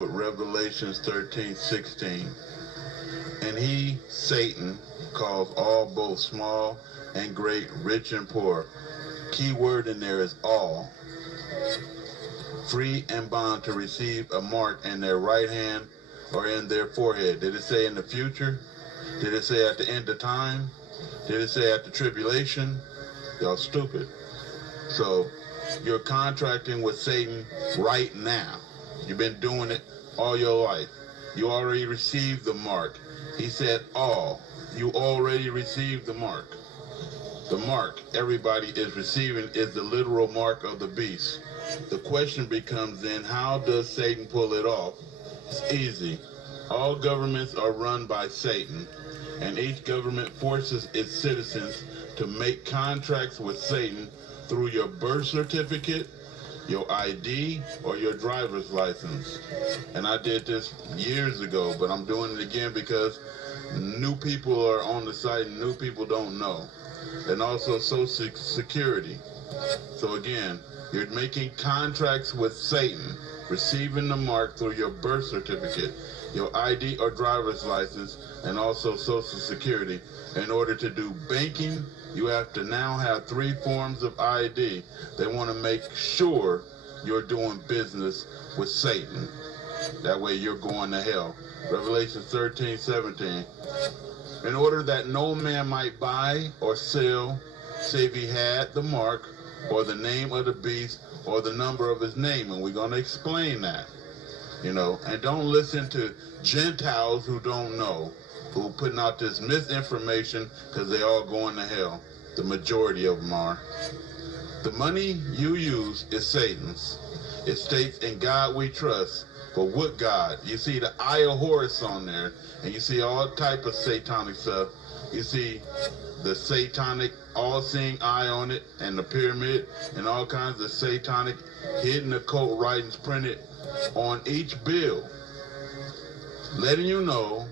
Revelations 13:16. And he, Satan, calls all, both small and great, rich and poor. Key word in there is all. Free and bond to receive a mark in their right hand or in their forehead. Did it say in the future? Did it say at the end of time? Did it say at the tribulation? Y'all stupid. So you're contracting with Satan right now. You've been doing it all your life. You already received the mark. He said all. You already received the mark. The mark everybody is receiving is the literal mark of the beast. The question becomes then, how does Satan pull it off? It's easy. All governments are run by Satan, and each government forces its citizens to make contracts with Satan through your birth certificate, your ID, or your driver's license. And I did this years ago, but I'm doing it again because new people are on the site and new people don't know. And also Social Security. So again, you're making contracts with Satan, receiving the mark through your birth certificate, your ID or driver's license, and also Social Security. In order to do banking, you have to now have 3 forms of ID. They want to make sure you're doing business with Satan. That way you're going to hell. Revelation 13:17. In order that no man might buy or sell, save he had the mark, or the name of the beast, or the number of his name. And we're going to explain that. And don't listen to Gentiles who don't know, who putting out this misinformation because they all going to hell. The majority of them are. The money you use is Satan's. It states, in God we trust. But what God? You see the eye of Horus on there, and you see all type of satanic stuff. You see the satanic all-seeing eye on it, and the pyramid, and all kinds of satanic hidden occult writings printed on each bill, letting you know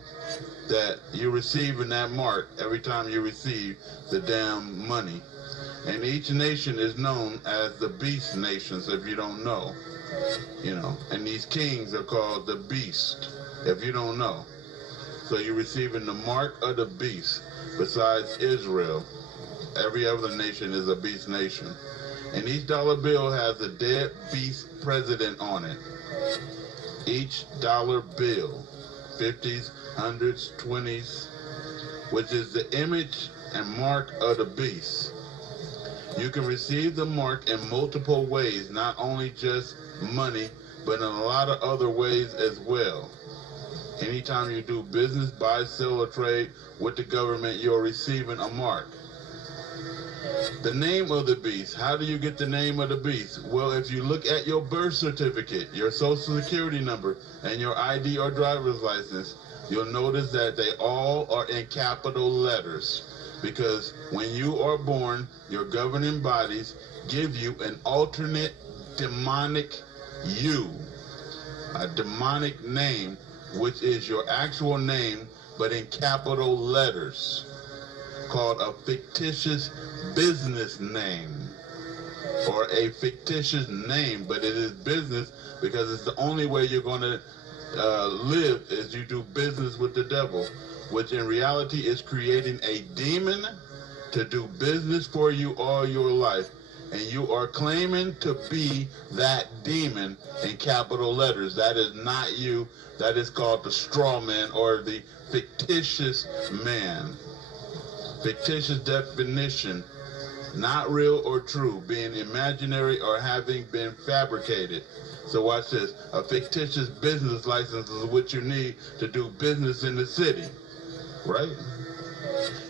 that you're receiving that mark every time you receive the damn money. And each nation is known as the beast nations, if you don't know. And these kings are called the beast, if you don't know. So you're receiving the mark of the beast. Besides Israel, every other nation is a beast nation. And each dollar bill has a dead beast president on it. Each dollar bill, 50s, 100s, 20s, which is the image and mark of the beast. You can receive the mark in multiple ways, not only just money, but in a lot of other ways as well. Anytime you do business, buy, sell, or trade with the government, you're receiving a mark. The name of the beast. How do you get the name of the beast? Well, if you look at your birth certificate, your social security number, and your ID or driver's license, you'll notice that they all are in capital letters. Because when you are born, your governing bodies give you an alternate demonic you, a demonic name, which is your actual name, but in capital letters, called a fictitious business name, or a fictitious name, but it is business because it's the only way you're going to live is you do business with the devil, which in reality is creating a demon to do business for you all your life. And you are claiming to be that demon in capital letters. That is not you. That is called the straw man, or the fictitious man. Fictitious definition, not real or true, being imaginary or having been fabricated. So watch this. A fictitious business license is what you need to do business in the city, right?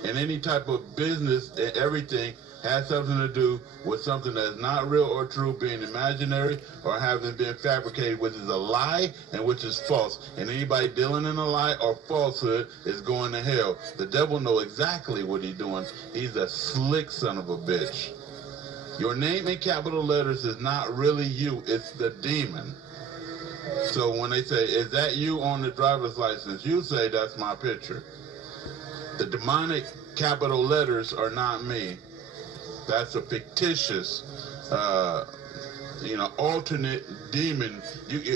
And any type of business and everything has something to do with something that's not real or true, being imaginary or having been fabricated, which is a lie and which is false. And anybody dealing in a lie or falsehood is going to hell. The devil knows exactly what he's doing. He's a slick son of a bitch. Your name in capital letters is not really you, it's the demon. So when they say, is that you on the driver's license? You say, that's my picture. The demonic capital letters are not me. That's a fictitious alternate demon.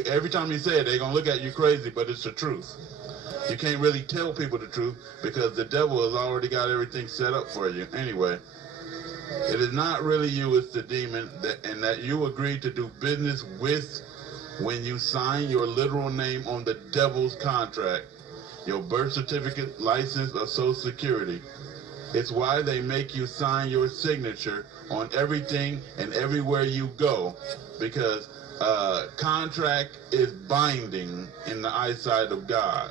Every time you say it, they're going to look at you crazy, but it's the truth. You can't really tell people the truth because the devil has already got everything set up for you. Anyway, it is not really you, it's the demon, and that you agreed to do business with when you sign your literal name on the devil's contract, your birth certificate, license, or social security. It's why they make you sign your signature on everything and everywhere you go, because contract is binding in the eyesight of God.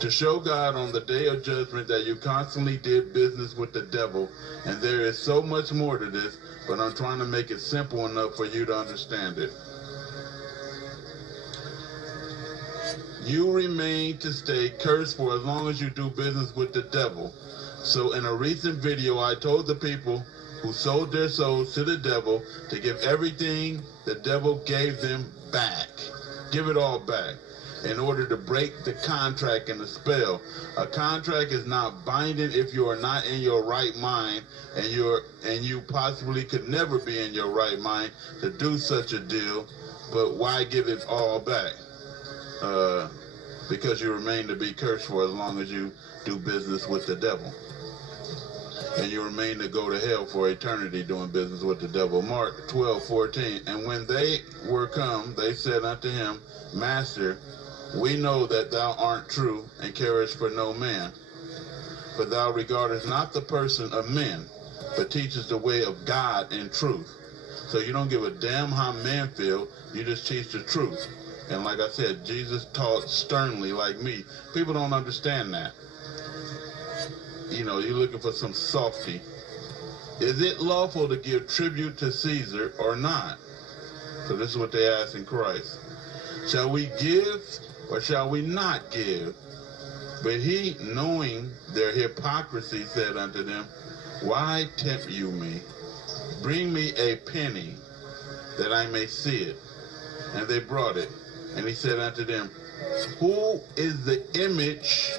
To show God on the day of judgment that you constantly did business with the devil, and there is so much more to this, but I'm trying to make it simple enough for you to understand it. You remain to stay cursed for as long as you do business with the devil. So in a recent video, I told the people who sold their souls to the devil to give everything the devil gave them back. Give it all back in order to break the contract and the spell. A contract is not binding if you are not in your right mind, and you possibly could never be in your right mind to do such a deal. But why give it all back? Because you remain to be cursed for as long as you do business with the devil. And you remain to go to hell for eternity doing business with the devil. Mark 12:14. And when they were come, they said unto him, Master, we know that thou art true and carest for no man, for thou regardest not the person of men, but teachest the way of God in truth. So you don't give a damn how men feel, you just teach the truth. And like I said, Jesus taught sternly like me. People don't understand that. You're looking for some softy. Is it lawful to give tribute to Caesar or not? So this is what they asked in Christ. Shall we give or shall we not give? But he, knowing their hypocrisy, said unto them, Why tempt you me? Bring me a penny, that I may see it. And they brought it. And he said unto them, Who is the image?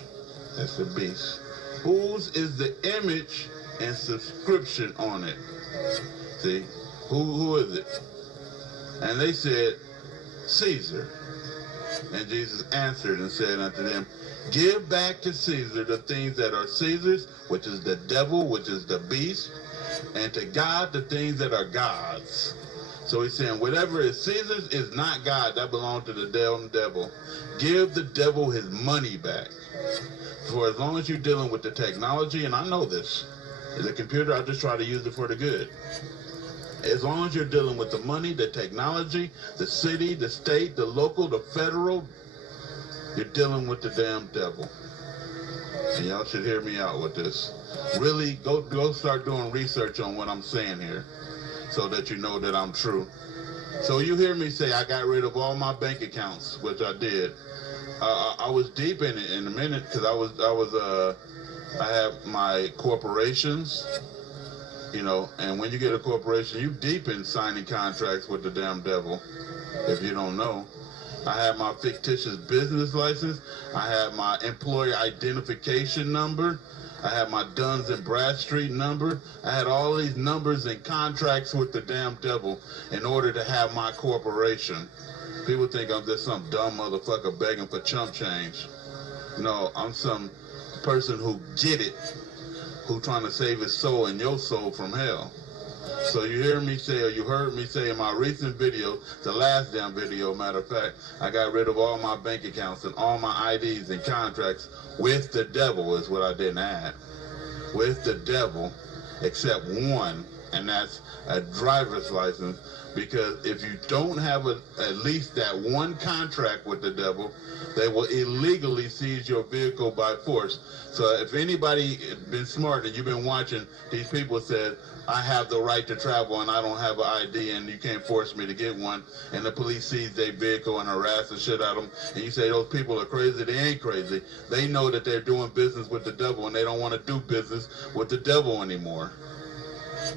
That's the beast. Whose is the image and subscription on it? See? Who is it? And they said, Caesar. And Jesus answered and said unto them, Give back to Caesar the things that are Caesar's, which is the devil, which is the beast, and to God the things that are God's. So he's saying whatever is Caesar's is not God. That belongs to the devil. Give the devil his money back. For as long as you're dealing with the technology, and I know this, the computer, I just try to use it for the good. As long as you're dealing with the money, the technology, the city, the state, the local, the federal, you're dealing with the damn devil. And y'all should hear me out with this. Really, go start doing research on what I'm saying here, so that you know that I'm true. So you hear me say I got rid of all my bank accounts, which I did. I was deep in it in a minute because I have my corporations, and when you get a corporation, you deep in signing contracts with the damn devil, if you don't know. I have my fictitious business license. I have my employer identification number. I have my Duns and Bradstreet number. I had all these numbers and contracts with the damn devil in order to have my corporation. People think I'm just some dumb motherfucker begging for chump change. No, I'm some person who get it, who trying to save his soul and your soul from hell. So you hear me say, or you heard me say in my recent video, the last damn video, matter of fact, I got rid of all my bank accounts and all my IDs and contracts with the devil is what I didn't add. With the devil, except one, and that's a driver's license. Because if you don't have at least that one contract with the devil, they will illegally seize your vehicle by force. So if anybody been smart and you've been watching, these people said, I have the right to travel and I don't have an ID and you can't force me to get one, and the police seize their vehicle and harass the shit out of them, and you say those people are crazy. They ain't crazy. They know that they're doing business with the devil and they don't want to do business with the devil anymore.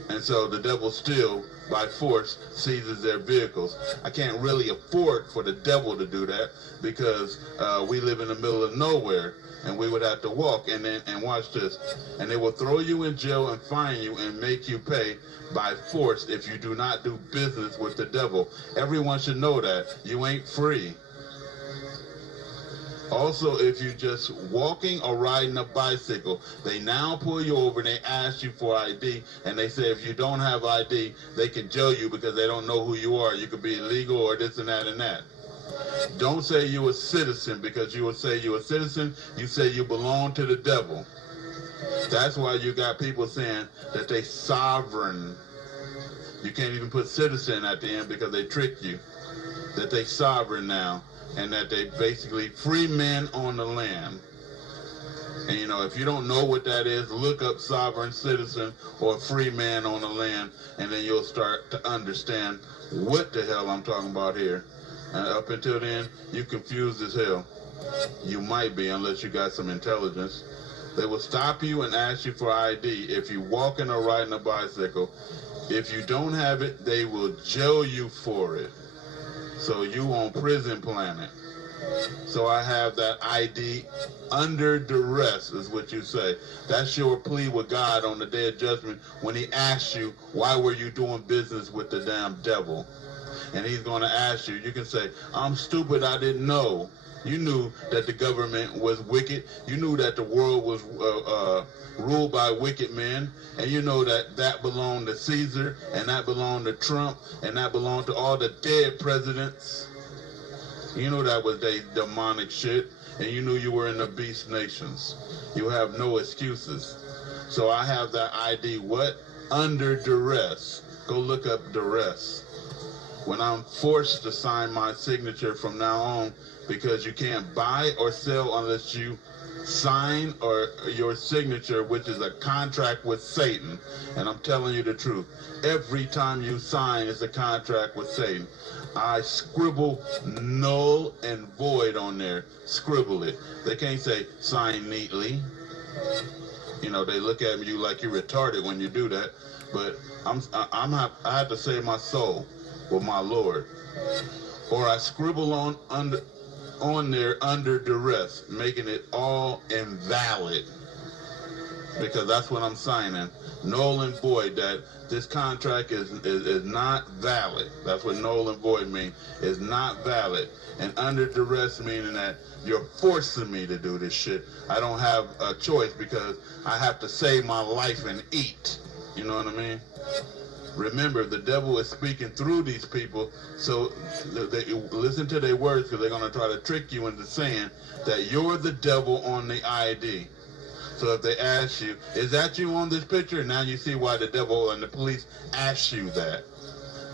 And so the devil still by force seizes their vehicles. I can't really afford for the devil to do that because we live in the middle of nowhere and we would have to walk. And watch this. And they will throw you in jail and fine you and make you pay by force if you do not do business with the devil. Everyone should know that. You ain't free. Also, if you're just walking or riding a bicycle, they now pull you over and they ask you for ID, and they say if you don't have ID, they can jail you because they don't know who you are. You could be illegal or this and that and that. Don't say you're a citizen, because you will say you're a citizen, you say you belong to the devil. That's why you got people saying that they sovereign. You can't even put citizen at the end because they tricked you. That they sovereign now. And that they basically free men on the land. And you know, if you don't know what that is, look up sovereign citizen or free man on the land, and then you'll start to understand what the hell I'm talking about here. And up until then, you confused as hell. You might be, unless you got some intelligence. They will stop you and ask you for ID if you're walking or riding a bicycle. If you don't have it, they will jail you for it. So you on prison planet. So I have that ID under duress, is what you say. That's your plea with God on the day of judgment when he asks you, why were you doing business with the damn devil? And he's going to ask you, you can say, I'm stupid, I didn't know. You knew that the government was wicked. You knew that the world was ruled by wicked men. And you know that that belonged to Caesar, and that belonged to Trump, and that belonged to all the dead presidents. You know that was they demonic shit. And you knew you were in the beast nations. You have no excuses. So I have that ID, what? Under duress. Go look up duress. When I'm forced to sign my signature from now on, because you can't buy or sell unless you sign or your signature, which is a contract with Satan. And I'm telling you the truth. Every time you sign, it's a contract with Satan. I scribble null and void on there. Scribble it. They can't say sign neatly. You know, they look at you like you're retarded when you do that. But I have to save my soul with my Lord. Or I scribble on there under duress, making it all invalid, because that's what I'm signing. Null and void, that this contract is not valid. That's what null and void mean. Is not valid. And under duress meaning that you're forcing me to do this shit. I don't have a choice because I have to save my life and eat. You know what I mean? Remember, the devil is speaking through these people, so they listen to their words, because they're going to try to trick you into saying that you're the devil on the ID. So if they ask you, is that you on this picture? Now you see why the devil and the police ask you that.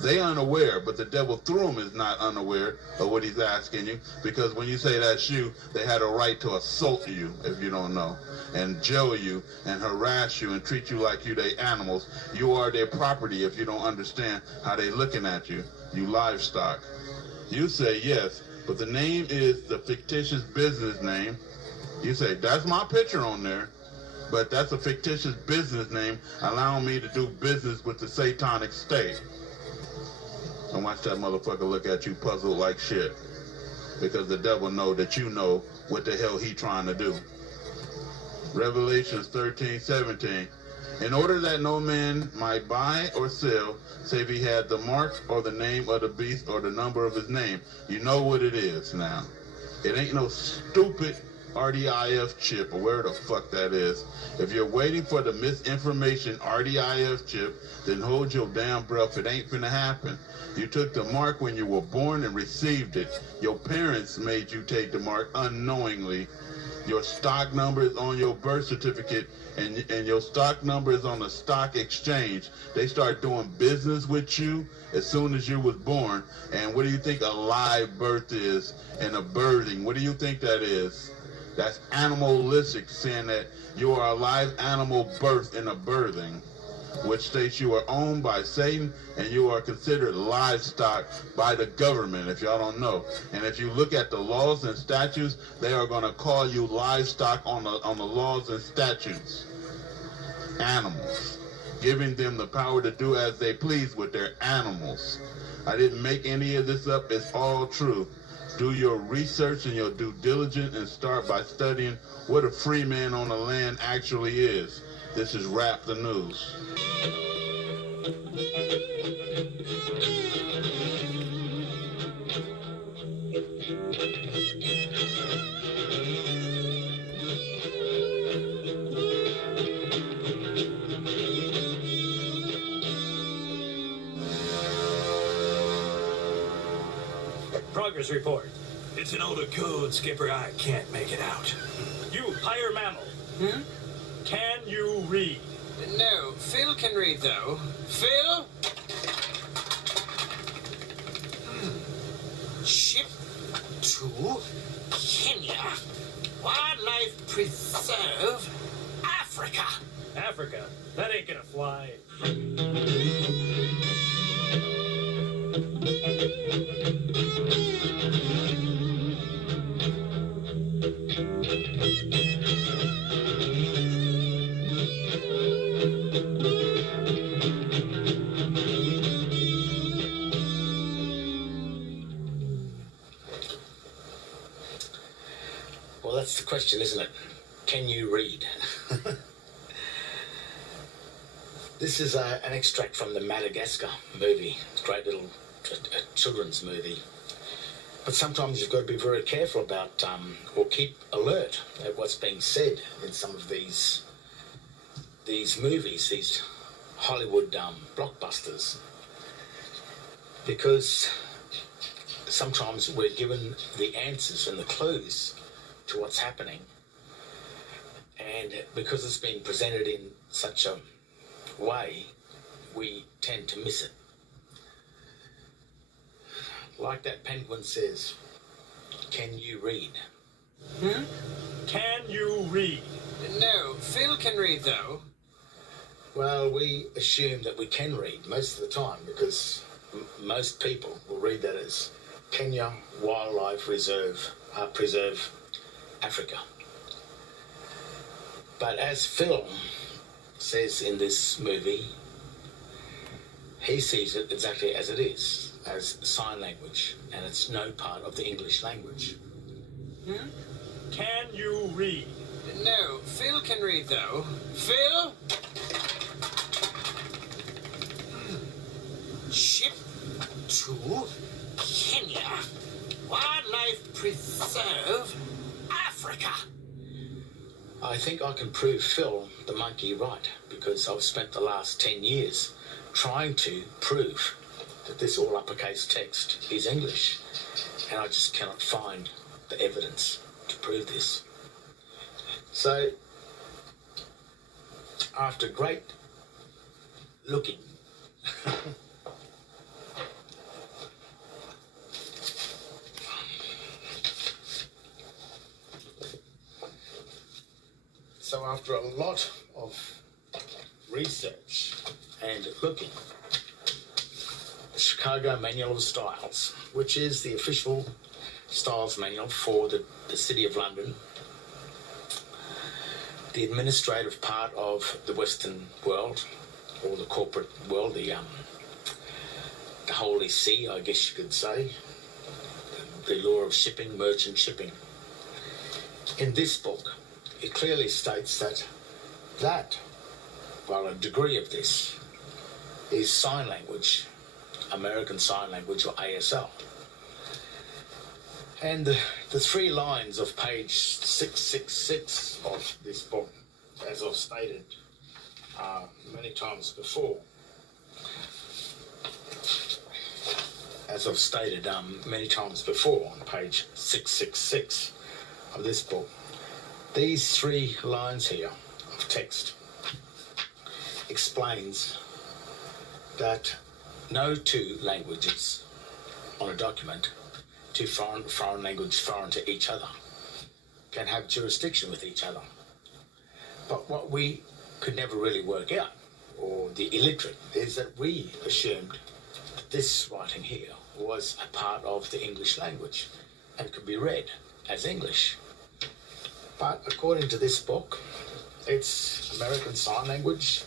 They unaware, but the devil through them is not unaware of what he's asking you, because when you say that's you, they had a right to assault you, if you don't know, and jail you and harass you and treat you like you they animals. You are their property if you don't understand how they looking at you, you livestock. You say yes, but the name is the fictitious business name. You say, that's my picture on there, but that's a fictitious business name allowing me to do business with the satanic state. And watch that motherfucker look at you puzzled like shit. Because the devil know that you know what the hell he trying to do. Revelations 13:17. In order that no man might buy or sell, save he had the mark or the name of the beast or the number of his name. You know what it is now. It ain't no stupid RDIF chip or where the fuck that is. If you're waiting for the misinformation RDIF chip, then hold your damn breath. It ain't finna happen. You took the mark when you were born and received it. Your parents made you take the mark unknowingly. Your stock number is on your birth certificate, and your stock number is on the stock exchange. They start doing business with you as soon as you was born. And what do you think a live birth is and a birthing? What do you think that is? That's animalistic, saying that you are a live animal birth in a birthing, which states you are owned by Satan and you are considered livestock by the government, if y'all don't know. And if you look at the laws and statutes, they are going to call you livestock on the laws and statutes. Animals. giving them the power to do as they please with their animals. I didn't make any of this up. It's all true. Do your research and your due diligence and start by studying what a free man on the land actually is. This is Rap the News. Progress report. It's an older code, Skipper. I can't make it out. You, higher mammal. Can you read? No, Phil can read, though. Phil? Ship to Kenya. Wildlife Preserve, Africa. Africa? That ain't gonna fly. Well, that's the question, isn't it? Can you read? This is an extract from the Madagascar movie. It's a great little children's movie. But sometimes you've got to be very careful about, or keep alert at what's being said in some of these movies, these Hollywood blockbusters. Because sometimes we're given the answers and the clues to what's happening. And because it's been presented in such a way, we tend to miss it. Like that penguin says, can you read? Can you read? No, Phil can read, though. Well, we assume that we can read most of the time because most people will read that as Kenya Wildlife Preserve, Africa. But as Phil says in this movie, he sees it exactly as it is, as sign language, and it's no part of the English language. Can you read? No, Phil can read, though. Phil? Ship to Kenya. Wildlife Preserve, Africa. I think I can prove Phil the monkey right because I've spent the last 10 years trying to prove that this all uppercase text is English, and I just cannot find the evidence to prove this. So, after great looking, so after a lot of research and looking, the Chicago Manual of Styles, which is the official styles manual for the City of London, the administrative part of the Western world, or the corporate world, the Holy See, I guess you could say, the law of shipping, merchant shipping. In this book, it clearly states that while a degree of this is sign language, American Sign Language, or ASL. And the 3 lines of page 666 of this book, as I've stated many times before, on page 666 of this book, these 3 lines here of text explains that no 2 languages on a document, 2 foreign languages foreign to each other, can have jurisdiction with each other. But what we could never really work out, or the illiterate, is that we assumed that this writing here was a part of the English language and could be read as English. But according to this book, it's American Sign Language,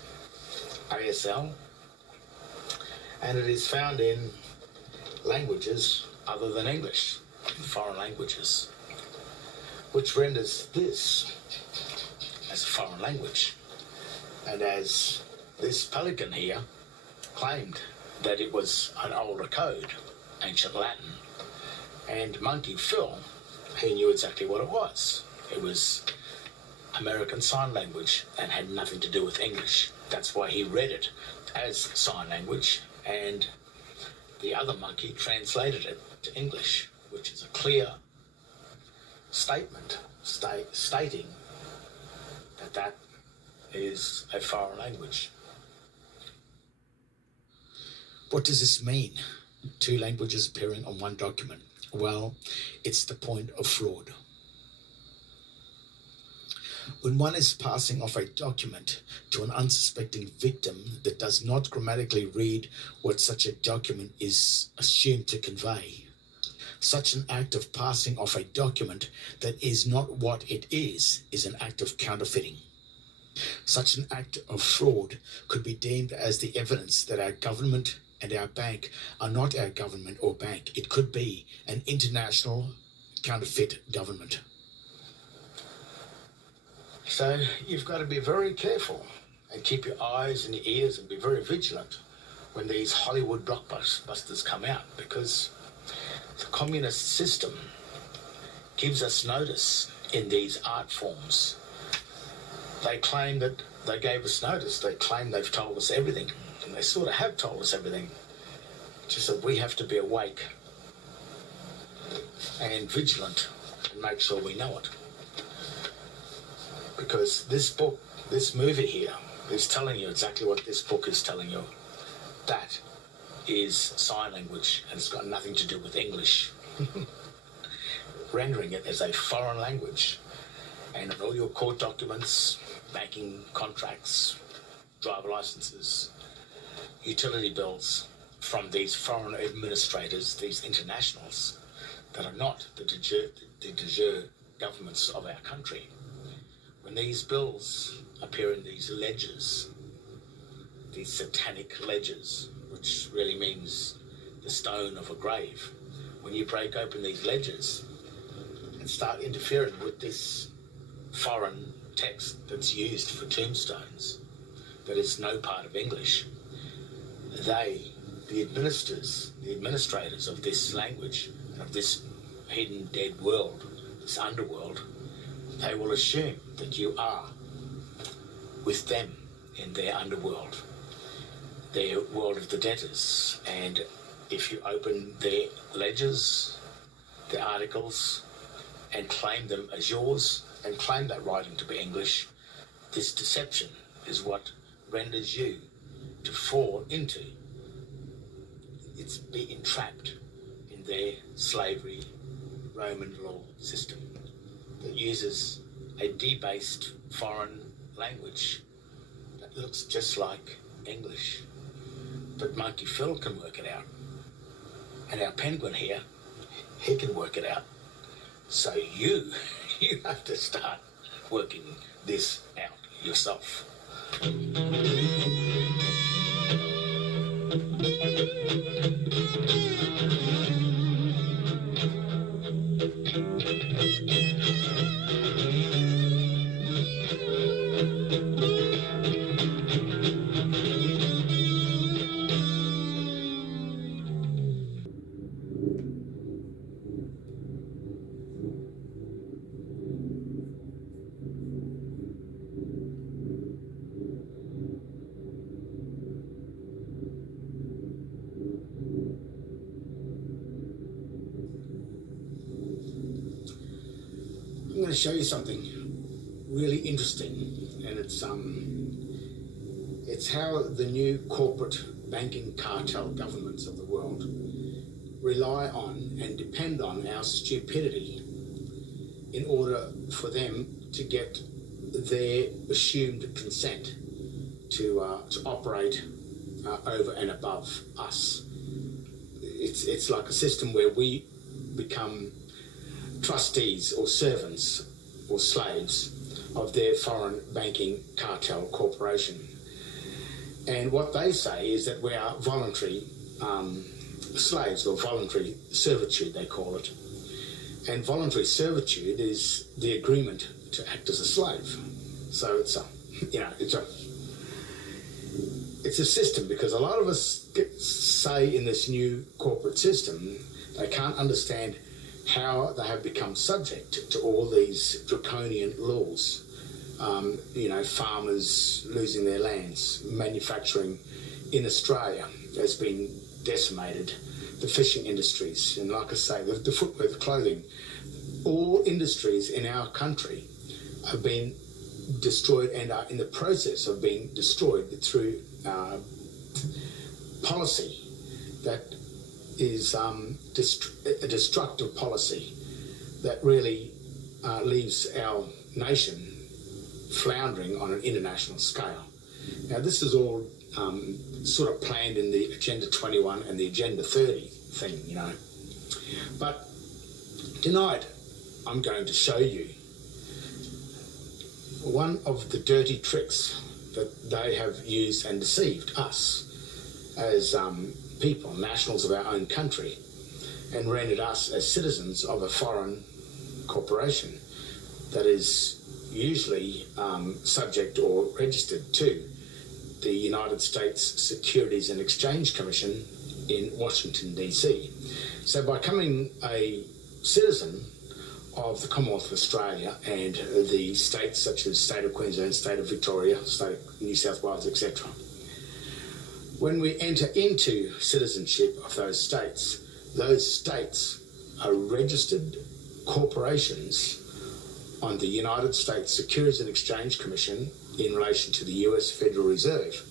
ASL, and it is found in languages other than English, in foreign languages, which renders this as a foreign language. And as this Pelican here claimed that it was an older code, ancient Latin, and Monkey Phil, he knew exactly what it was. It was American Sign Language and had nothing to do with English. That's why he read it as sign language, and the other monkey translated it to English, which is a clear statement stating that that is a foreign language. What does this mean? Two languages appearing on one document. Well, it's the point of fraud. When one is passing off a document to an unsuspecting victim that does not grammatically read what such a document is assumed to convey, such an act of passing off a document that is not what it is an act of counterfeiting. Such an act of fraud could be deemed as the evidence that our government and our bank are not our government or bank. It could be an international counterfeit government. So you've got to be very careful and keep your eyes and your ears and be very vigilant when these Hollywood blockbusters come out, because the communist system gives us notice in these art forms. They claim that they gave us notice. They claim they've told us everything. And they sort of have told us everything. Just that we have to be awake and vigilant and make sure we know it. Because this book, this movie here, is telling you exactly what this book is telling you. That is sign language, and it's got nothing to do with English. Rendering it as a foreign language. And in all your court documents, banking contracts, driver licenses, utility bills from these foreign administrators, these internationals that are not the de jure governments of our country. When these bills appear in these ledgers, these satanic ledgers, which really means the stone of a grave, when you break open these ledgers and start interfering with this foreign text that's used for tombstones, that is no part of English, the administrators of this language, of this hidden dead world, this underworld, they will assume that you are with them in their underworld, their world of the debtors. And if you open their ledgers, their articles, and claim them as yours, and claim that writing to be English, this deception is what renders you to fall into. It's be entrapped in their slavery Roman law system that uses a debased foreign language that looks just like English. But Monkey Phil can work it out. And our penguin here, he can work it out. So you have to start working this out yourself. I'm going to show you something really interesting, and it's how the new corporate banking cartel governments of the world rely on and depend on our stupidity in order for them to get their assumed consent to operate over and above us. It's like a system where we become trustees or servants or slaves of their foreign banking cartel corporation. And what they say is that we are voluntary slaves, or voluntary servitude, they call it. And voluntary servitude is the agreement to act as a slave. So it's a, it's a system, because a lot of us say in this new corporate system, they can't understand how they have become subject to all these draconian laws. Farmers losing their lands, manufacturing in Australia has been decimated, the fishing industries, and like I say, the footwear, the clothing, all industries in our country have been destroyed and are in the process of being destroyed through policy that is a destructive policy that really leaves our nation floundering on an international scale. Now, this is all sort of planned in the Agenda 21 and the Agenda 30 thing, But tonight, I'm going to show you one of the dirty tricks that they have used and deceived us as people, nationals of our own country, and rendered us as citizens of a foreign corporation that is usually subject or registered to the United States Securities and Exchange Commission in Washington, D.C. So by becoming a citizen of the Commonwealth of Australia and the states such as State of Queensland, State of Victoria, State of New South Wales, etc., when we enter into citizenship of those states are registered corporations on the United States Securities and Exchange Commission in relation to the US Federal Reserve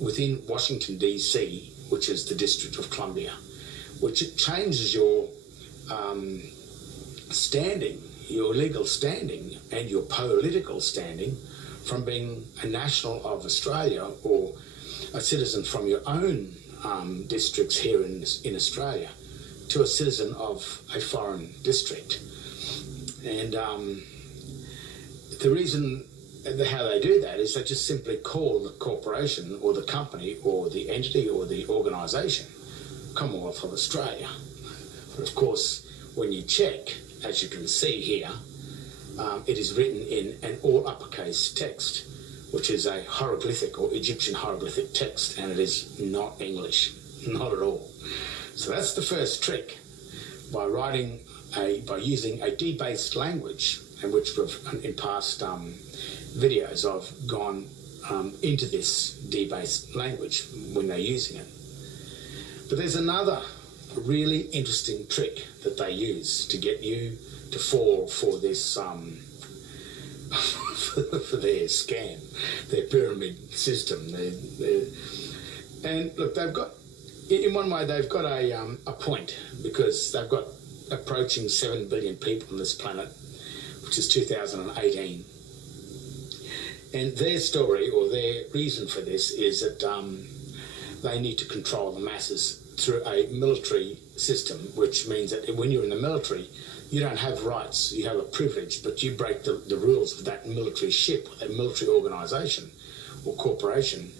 within Washington, D.C., which is the District of Columbia, which changes your standing, your legal standing and your political standing from being a national of Australia or a citizen from your own districts here in Australia to a citizen of a foreign district. And the reason how they do that is they just simply call the corporation or the company or the entity or the organisation Commonwealth of Australia. But of course, when you check, as you can see here, it is written in an all uppercase text, which is a hieroglyphic or Egyptian hieroglyphic text, and it is not English, not at all. So that's the first trick. By using a debased language, and which we've in past videos I've gone into this debased language when they're using it. But there's another really interesting trick that they use to get you to fall for this for their scam, their pyramid system. And look, they've got, in one way, they've got a point, because they've got approaching 7 billion people on this planet, which is 2018. And their story, or their reason for this, is that they need to control the masses through a military system, which means that when you're in the military, you don't have rights, you have a privilege, but you break the rules of that military ship, that military organisation or corporation,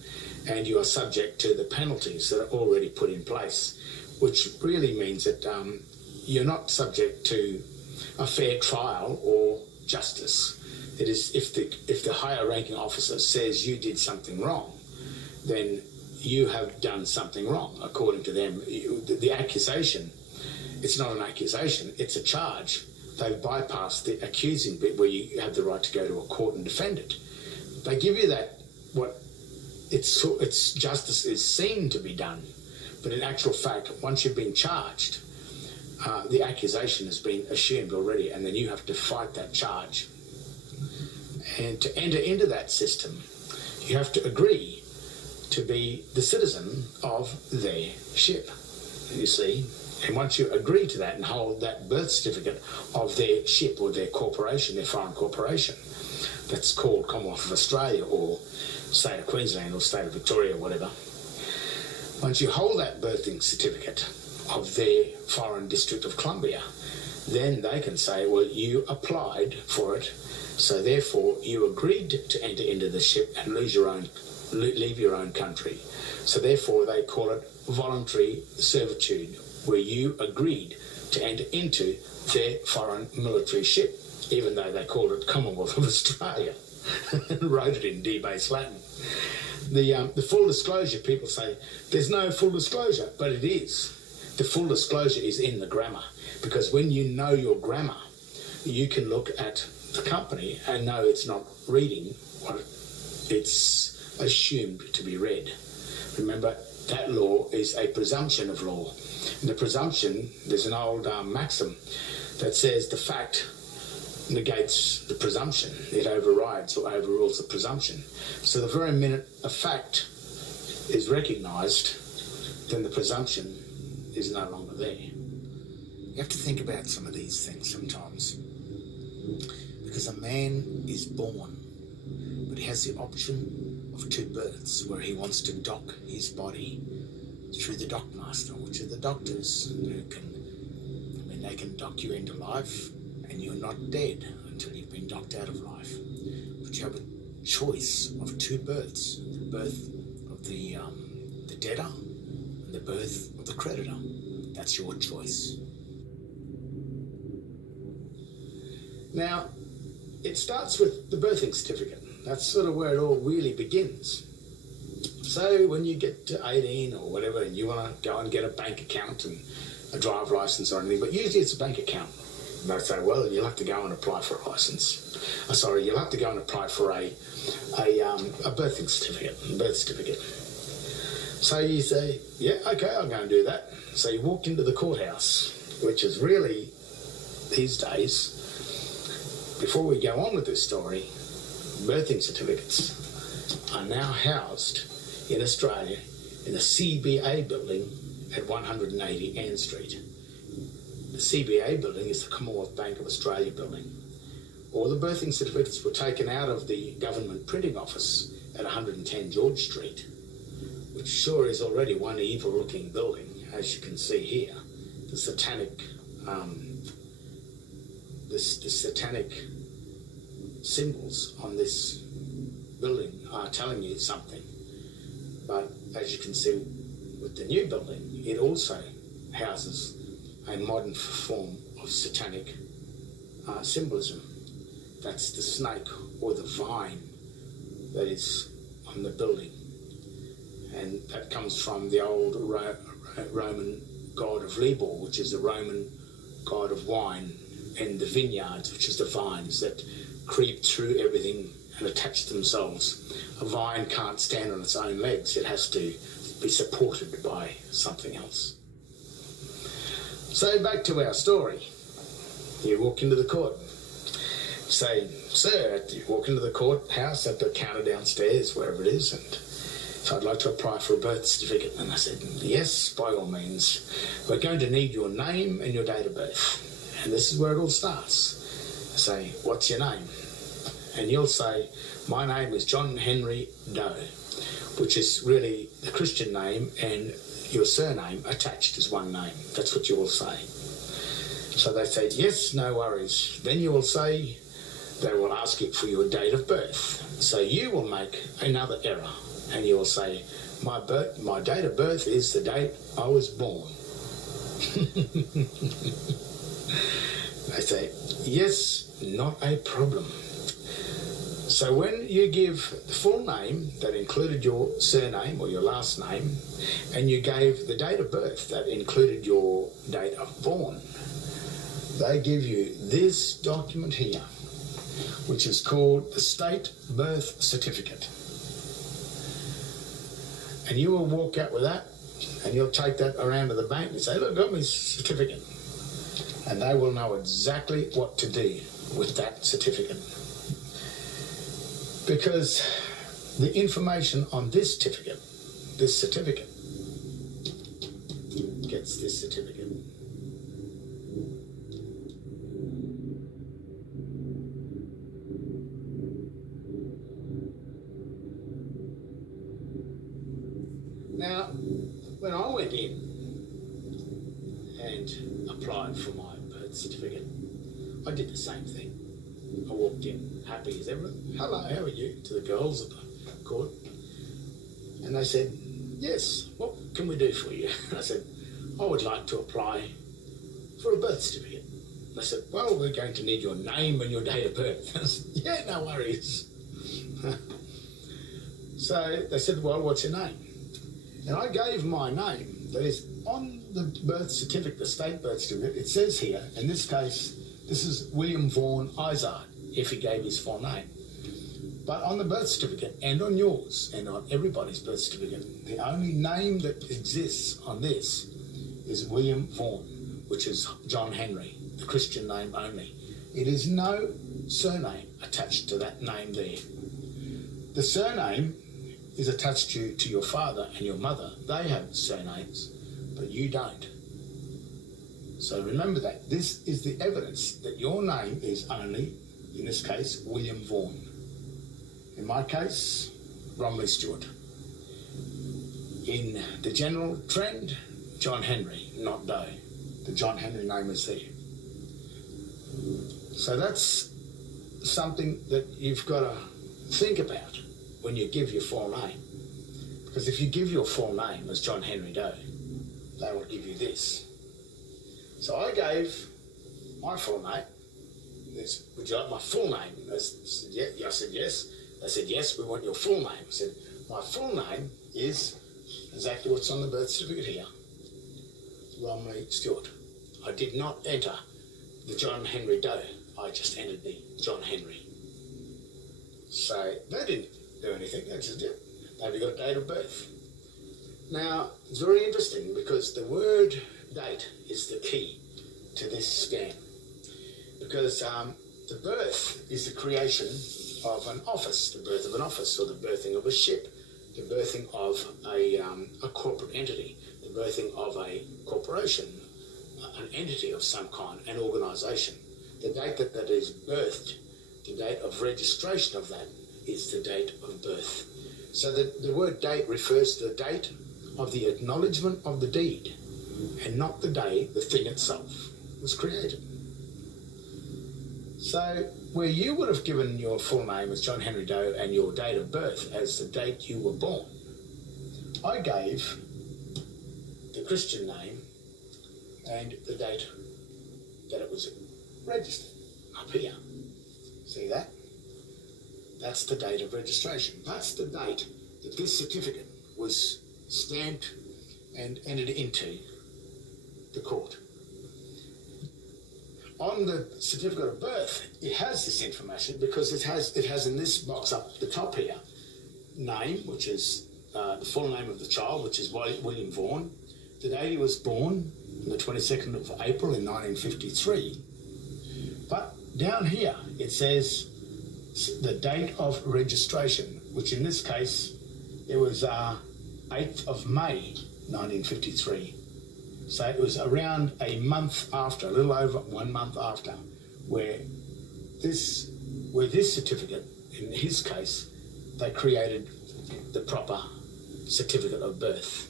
and you are subject to the penalties that are already put in place, which really means that you're not subject to a fair trial or justice. It is if the higher ranking officer says you did something wrong, then you have done something wrong according to them. The accusation, it's not an accusation, it's a charge. They've bypassed the accusing bit where you have the right to go to a court and defend it. They give you that, what it's justice is seen to be done, but in actual fact, once you've been charged, the accusation has been assumed already, and then you have to fight that charge. And to enter into that system, you have to agree to be the citizen of their ship, you see. And once you agree to that and hold that birth certificate of their ship or their corporation, their foreign corporation, that's called Commonwealth of Australia or State of Queensland or State of Victoria or whatever, once you hold that birthing certificate of their foreign District of Columbia, then they can say, well, you applied for it, so therefore you agreed to enter into the ship and leave your own country. So therefore they call it voluntary servitude, where you agreed to enter into their foreign military ship, even though they called it Commonwealth of Australia and wrote it in debased Latin. The full disclosure, people say, there's no full disclosure, but it is. The full disclosure is in the grammar, because when you know your grammar, you can look at the company and know it's not reading what it's assumed to be read. Remember, that law is a presumption of law. And the presumption, there's an old maxim that says the fact negates the presumption. It overrides or overrules the presumption. So the very minute a fact is recognised, then the presumption is no longer there. You have to think about some of these things sometimes, because a man is born, but he has the option of two births, where he wants to dock his body through the dockmaster, which are the doctors who they can dock you into life, and you're not dead until you've been docked out of life. But you have a choice of two births: the birth of the debtor and the birth of the creditor. That's your choice. Now, it starts with the birthing certificate. That's sort of where it all really begins. So when you get to 18 or whatever, and you want to go and get a bank account and a driver license or anything, but usually it's a bank account. And they say, well, you'll have to go and apply for a license. You'll have to go and apply for a birth certificate. So you say, yeah, okay, I'll go and do that. So you walk into the courthouse, which is really, these days, before we go on with this story, birthing certificates are now housed in Australia in the CBA building at 180 Ann Street. The CBA building is the Commonwealth Bank of Australia building. All the birthing certificates were taken out of the government printing office at 110 George Street, which sure is already one evil-looking building, as you can see here. The satanic symbols on this building are telling you something. But as you can see with the new building, it also houses a modern form of satanic symbolism. That's the snake or the vine that is on the building. And that comes from the old Roman god of Libor, which is the Roman god of wine, and the vineyards, which is the vines that creep through everything and attach themselves. A vine can't stand on its own legs. It has to be supported by something else. So back to our story. You walk into the court. Say, sir, you walk into the courthouse at the counter downstairs, wherever it is, and so I'd like to apply for a birth certificate. And I said, yes, by all means. We're going to need your name and your date of birth. And this is where it all starts. I say, what's your name? And you'll say, my name is John Henry Doe, which is really the Christian name and your surname attached as one name. That's what you will say. So they say, yes, no worries. Then you will say, they will ask you for your date of birth. So you will make another error and you will say, my date of birth is the date I was born. They say, yes, not a problem. So when you give the full name that included your surname or your last name, and you gave the date of birth that included your date of born, they give you this document here, which is called the State Birth Certificate. And you will walk out with that, and you'll take that around to the bank and say, look, I got my certificate. And they will know exactly what to do with that certificate. Because the information on this certificate gets this certificate. Now, when I went in and applied for my birth birth certificate. I did the same thing. I walked in, happy as ever. Hello, how are you? To the girls at the court. And they said, yes, what can we do for you? And I said, I would like to apply for a birth certificate. And they said, well, we're going to need your name and your date of birth. I said, yeah, no worries. So they said, well, what's your name? And I gave my name. That is, on the birth certificate, the state birth certificate, it says here, in this case, this is William Vaughan Izard, if he gave his full name. But on the birth certificate, and on yours, and on everybody's birth certificate, the only name that exists on this is William Vaughan, which is John Henry, the Christian name only. It is no surname attached to that name there. The surname is attached to your father and your mother. They have surnames, but you don't. So remember that. This is the evidence that your name is only, in this case, William Vaughan. In my case, Bromley Stewart. In the general trend, John Henry, not Doe. The John Henry name is there. So that's something that you've got to think about when you give your full name. Because if you give your full name as John Henry Doe, they will give you this. So I gave my full name. This, would you like my full name? I said, yeah. I said, yes. They said, yes, we want your full name. I said, my full name is exactly what's on the birth certificate here, Bromley Stewart. I did not enter the John Henry Doe. I just entered the John Henry. So they didn't do anything. They just did. They've got a date of birth. Now, it's very interesting because the word date is the key to this scam. Because the birth is the creation of an office, the birth of an office, or the birthing of a ship, the birthing of a corporate entity, the birthing of a corporation, an entity of some kind, an organisation. The date that is birthed, the date of registration of that is the date of birth. So the word date refers to the date of the acknowledgement of the deed and not the day the thing itself was created. So where you would have given your full name as John Henry Doe and your date of birth as the date you were born, I gave the Christian name and the date that it was registered up here. See that? That's the date of registration. That's the date that this certificate was stamped and entered into the court. On the certificate of birth, it has this information because it has in this box up the top here, name, which is the full name of the child, which is William Vaughan, the date he was born, on the 22nd of April in 1953. But down here, it says the date of registration, which in this case, it was 8th of May, 1953. So it was around a month after, a little over 1 month after, where this certificate, in his case, they created the proper certificate of birth.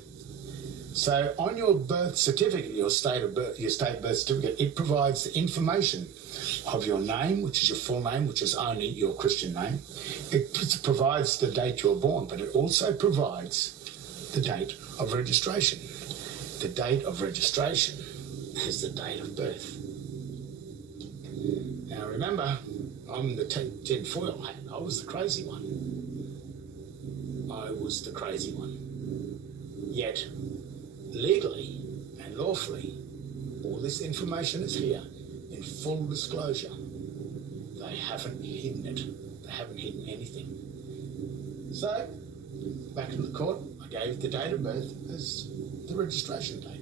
So on your birth certificate, your state birth certificate, it provides the information of your name, which is your full name, which is only your Christian name. It provides the date you were born, but it also provides the date of registration. The date of registration is the date of birth. Now remember, I'm the tin foil hat. I was the crazy one. I was the crazy one. Yet, legally and lawfully, all this information is here in full disclosure. They haven't hidden it. They haven't hidden anything. So, back in the court, I gave the date of birth as the registration date.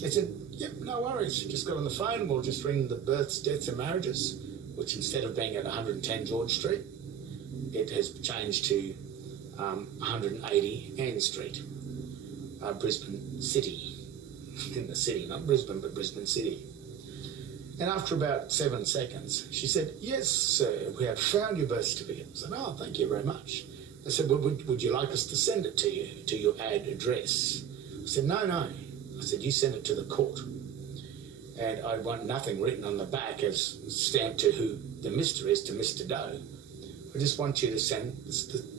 They said, yep, no worries. Just got on the phone. We'll just ring the births, deaths and marriages, which instead of being at 110 George Street, it has changed to 180 Ann Street, Brisbane City. In the city, not Brisbane, but Brisbane City. And after about 7 seconds, she said, yes, sir, we have found your birth certificate. I said, oh, thank you very much. I said, well, would you like us to send it to you, to your ad address? I said, no. I said, you send it to the court. and I want nothing written on the back as stamped to who the Mr. is, to Mr. Doe. I just want you to send the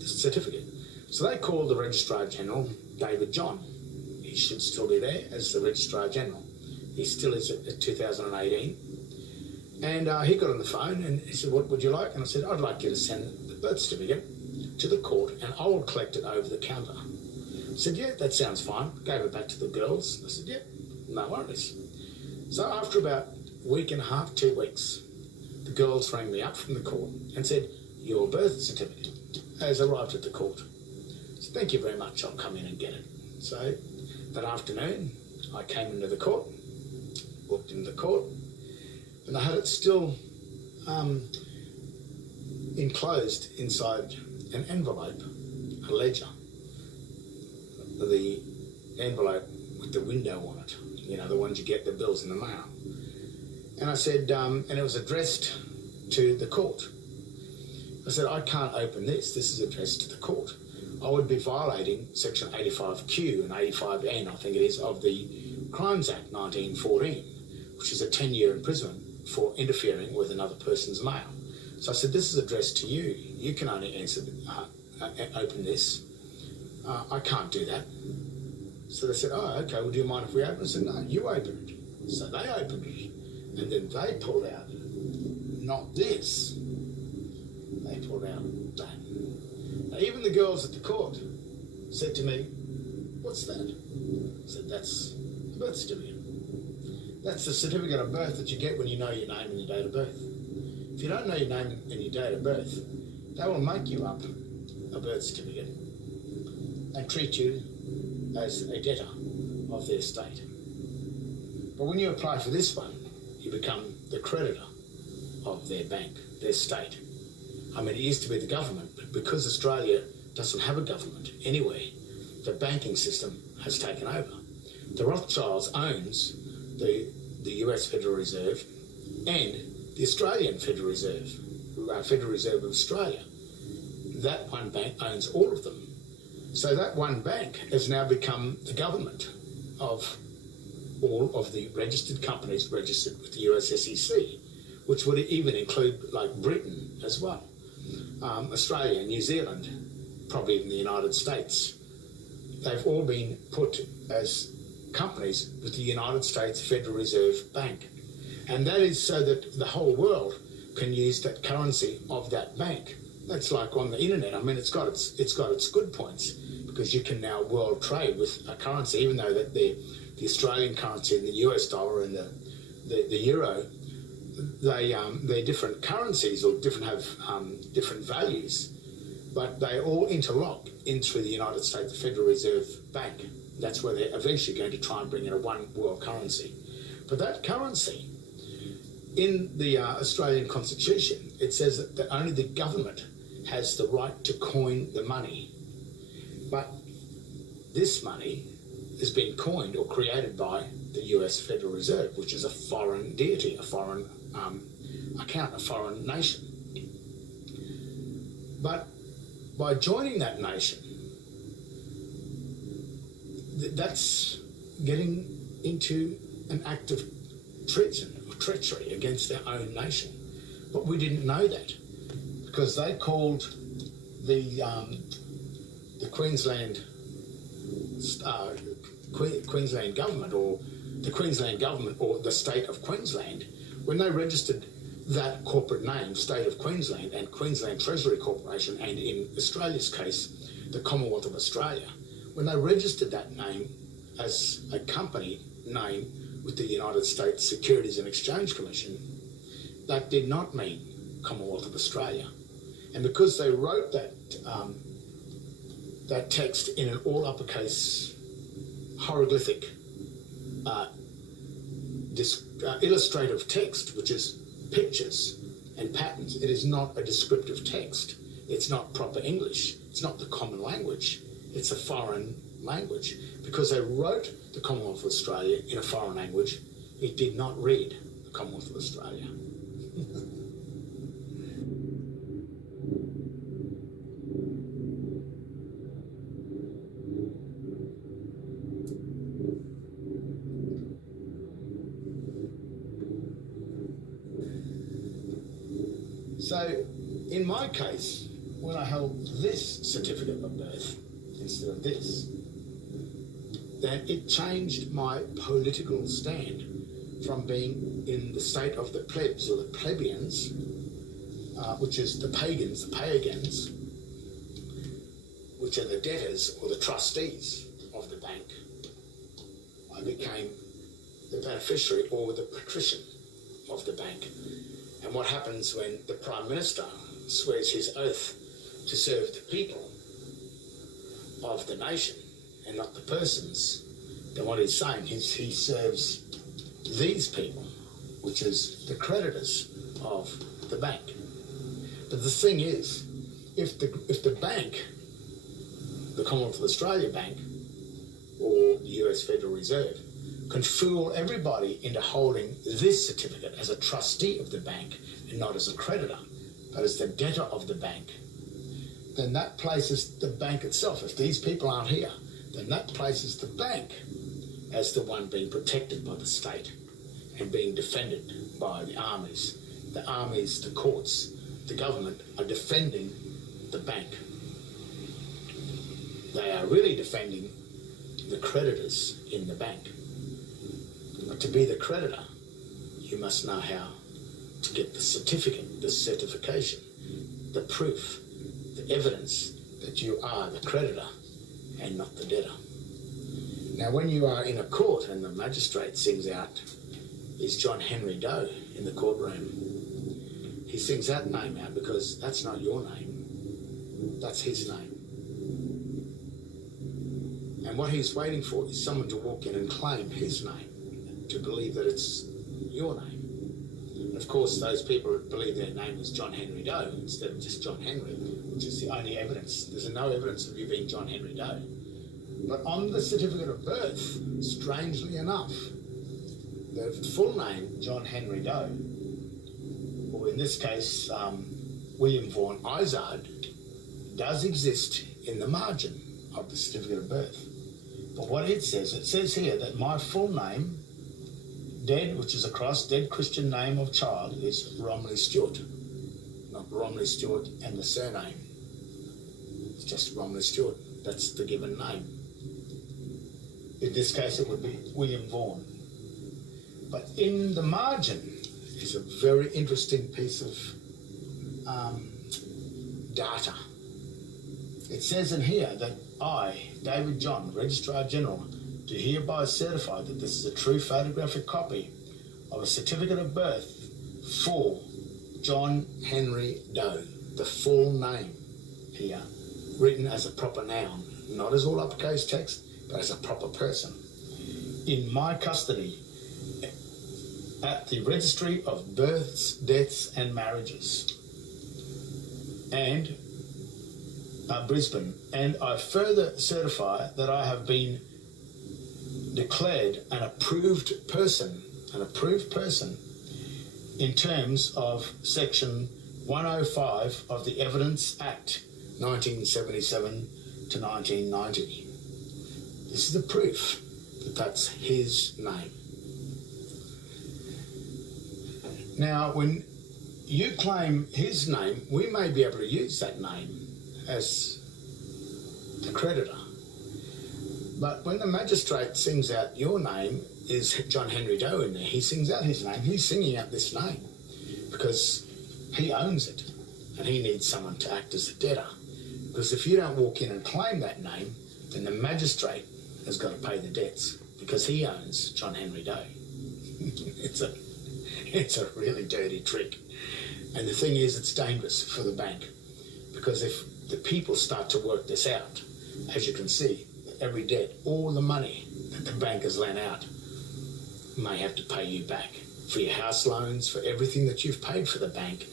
certificate. So they called the Registrar General, David John. He should still be there as the Registrar General. He still is at 2018. And he got on the phone and he said, what would you like? And I said, I'd like you to send the birth certificate to the court and I will collect it over the counter. I said, yeah, that sounds fine. Gave it back to the girls. I said, yeah, no worries. So after about a week and a half, 2 weeks, the girls rang me up from the court and said, your birth certificate has arrived at the court. I said, thank you very much, I'll come in and get it. So that afternoon, I came into the court, walked into the court, and I had it still enclosed inside an envelope, a ledger. The envelope with the window on it, you know, the ones you get the bills in the mail. And I said, and it was addressed to the court. I said, I can't open this. This is addressed to the court. I would be violating Section 85Q and 85N, I think it is, of the Crimes Act 1914, which is a 10-year imprisonment for interfering with another person's mail. So I said, this is addressed to you. You can only open this. I can't do that. So they said, oh, okay, well, do you mind if we open it? I said, no, you open it. So they opened it. And then they pulled out, not this. They pulled out that. Now, even the girls at the court said to me, what's that? I said, that's the birth certificate. That's the certificate of birth that you get when you know your name and your date of birth. If you don't know your name and your date of birth, they will make you up a birth certificate and treat you as a debtor of their state. But when you apply for this one, you become the creditor of their bank, their state. I mean, it used to be the government, but because Australia doesn't have a government anywhere, the banking system has taken over. The Rothschilds owns the US Federal Reserve and the Australian Federal Reserve, Federal Reserve of Australia. That one bank owns all of them. So that one bank has now become the government of all of the registered companies registered with the US SEC, which would even include like Britain as well, Australia, New Zealand, probably even the United States. They've all been put as companies with the United States Federal Reserve Bank. And that is so that the whole world can use that currency of that bank. That's like on the internet. I mean, it's got its good points because you can now world trade with a currency, even though that the Australian currency and the US dollar and the euro, they're different currencies or have different values, but they all interlock in through the United States Federal Reserve Bank. That's where they're eventually going to try and bring in a one world currency. But that currency, in the Australian Constitution, it says that only the government has the right to coin the money. But this money has been coined or created by the US Federal Reserve, which is a foreign deity, a foreign account, a foreign nation. But by joining that nation, that's getting into an act of treason or treachery against their own nation. But we didn't know that because they called the Queensland Queensland government or the Queensland government or the state of Queensland, when they registered that corporate name, State of Queensland and Queensland Treasury Corporation, and in Australia's case, the Commonwealth of Australia, when they registered that name as a company name with the United States Securities and Exchange Commission, that did not mean Commonwealth of Australia. And because they wrote that that text in an all uppercase hieroglyphic illustrative text, which is pictures and patterns, it is not a descriptive text. It's not proper English. It's not the common language. It's a foreign language. Because they wrote the Commonwealth of Australia in a foreign language, it did not read the Commonwealth of Australia. So, in my case, when I held this certificate of birth instead of this, then it changed my political stand from being in the state of the plebs or the plebeians, which is the pagans, the pagans, which are the debtors or the trustees of the bank. I became the beneficiary or the patrician of the bank. And what happens when the Prime Minister swears his oath to serve the people of the nation and not the persons, then what he's saying is he serves these people, which is the creditors of the bank. But the thing is, if the bank, the Commonwealth of Australia Bank, or the US Federal Reserve, can fool everybody into holding this certificate as a trustee of the bank and not as a creditor, but as the debtor of the bank, then that places the bank itself. If these people aren't here, then that places the bank as the one being protected by the state and being defended by the armies. The armies, the courts, the government are defending the bank. They are really defending the creditors in the bank. But to be the creditor, you must know how to get the certificate, the certification, the proof, the evidence that you are the creditor and not the debtor. Now, when you are in a court and the magistrate sings out, is John Henry Doe in the courtroom, he sings that name out because that's not your name, that's his name. And what he's waiting for is someone to walk in and claim his name, to believe that it's your name. And of course, those people believe their name was John Henry Doe instead of just John Henry, which is the only evidence. There's no evidence of you being John Henry Doe. But on the certificate of birth, strangely enough, the full name, John Henry Doe, or in this case, William Vaughan Izard, does exist in the margin of the certificate of birth. But what it says here that my full name, dead, which is a cross, dead Christian name of child, is Romilly Stewart. Not Romilly Stewart and the surname. It's just Romilly Stewart. That's the given name. In this case, it would be William Vaughan. But in the margin is a very interesting piece of data. It says in here that I, David John, Registrar General, do hereby certify that this is a true photographic copy of a certificate of birth for John Henry Doe, the full name here, written as a proper noun, not as all uppercase text, but as a proper person, in my custody at the Registry of Births, Deaths and Marriages, and Brisbane. And I further certify that I have been declared an approved person in terms of Section 105 of the Evidence Act 1977 to 1990. This is the proof that that's his name. Now, when you claim his name, we may be able to use that name as the creditor. But when the magistrate sings out your name is John Henry Doe in there, he sings out his name, he's singing out this name because he owns it and he needs someone to act as a debtor. Because if you don't walk in and claim that name, then the magistrate has got to pay the debts because he owns John Henry Doe. It's a really dirty trick. And the thing is, it's dangerous for the bank because if the people start to work this out, as you can see, every debt, all the money that the bank has lent out may have to pay you back for your house loans, for everything that you've paid for the bank,